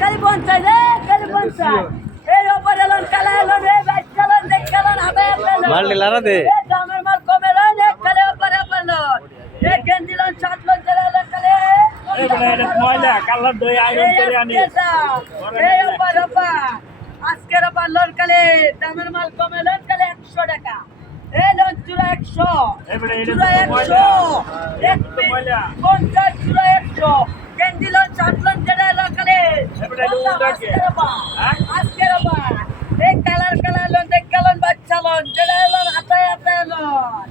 খালি পঞ্চাশ রে খালি পঞ্চাশ এই ওপরে এলন কালা এলন রে বাইক চালান দেখ চালান হবে মাল ডিলারা দে দামের মাল কমে রে দেখ খালি ওপরে পড়লো এক গেঞ্জি লন 7 লন চলে এলন কালে ময়লা কালার দই আয়রন করে আনি এই ওপরে আজকের ওপর লন কালে দামের মাল কমে লন কালে 100 টাকা এই লন চূড়া 100 চূড়া 100 50 চূড়া 100 গেঞ্জি লন 7 লন চলে এলন কালে আজকের ওপর এই কালার কালার লন দেখ কালন বাচ্চা লন চলে এলন হাতে হাতে লন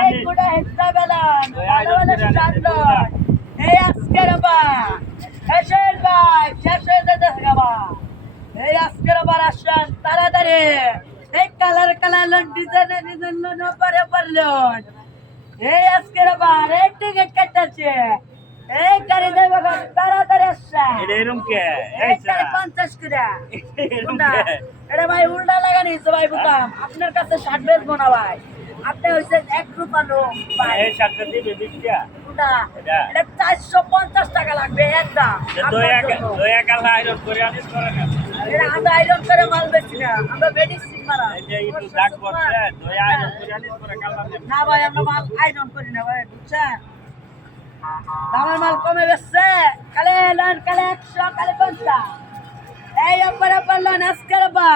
এই গুড়া হেডটা বেলান ভালো স্টার্ট লন এই আজকের ওপর এসের ভাই শেষ হয়ে যেতে থাকবা এই আজকের ওপর আসেন তাড়াতাড়ি এই কালার কালার লন ডিজাইনে ডিজাইন লন ওপরে পড়লন এই আজকের ওপর এই টিকিট কাটতেছে এই গাড়ি যাইবা তাড়াতাড়ি আসেন এটা এরকম কে এই গাড়ি 50 করে কোনটা এটা ভাই উল্টা লাগানি তো ভাই বুকাম আপনার কাছে 60 বেচবো না ভাই আপনি হইছে 1 রুপা লোক ভাই এই শার্টটা দিবে 20 টাকা কোনটা এটা 450 টাকা লাগবে একটা দয়া কালা আয়রন করে আনিস করে না এটা আমরা আইরন করে মাল বেচি না আমরা মেডিসিন মারা এই যে একটু দাগ পড়ছে দয়া আয়রন করে আনিস করে কালা দেব না ভাই আমরা মাল আইরন করি না ভাই বুঝছেন দামের মাল কমে গেছে কালে লন কালে 100 কালে 50 এই অপর অপর লন আজকের বা